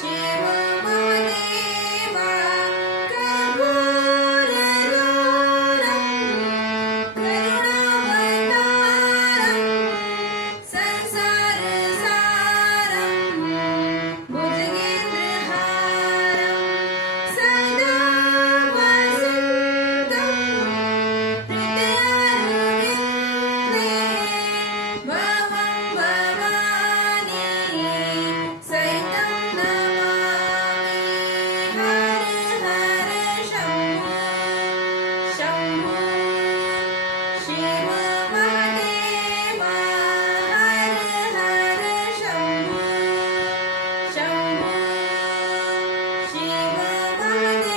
ಶಿವ ಮಹಾದೇವ ಕರ್ಪೂರಗೌರಂ ಕರುಣಾವತಾರಂ ಸಂಸಾರಸಾರಂ ಭುಜಗೇಂದ್ರಹಾರಂ ಸದಾ ವಸಂತಂ ಹೃದಯಾರವಿಂದೇ ಭವಂ ಭವಾನಿ ಸಹಿತಂ ನಮಾಮಿ ಹರ ಹರ ಶಂಭೋ ಶಂಭೋ ಶಿವ ಮಹಾದೇವ ಹರ ಹರ ಶಂಭೋ ಶಂಭೋ ಶಿವ ಮಹಾದೇವ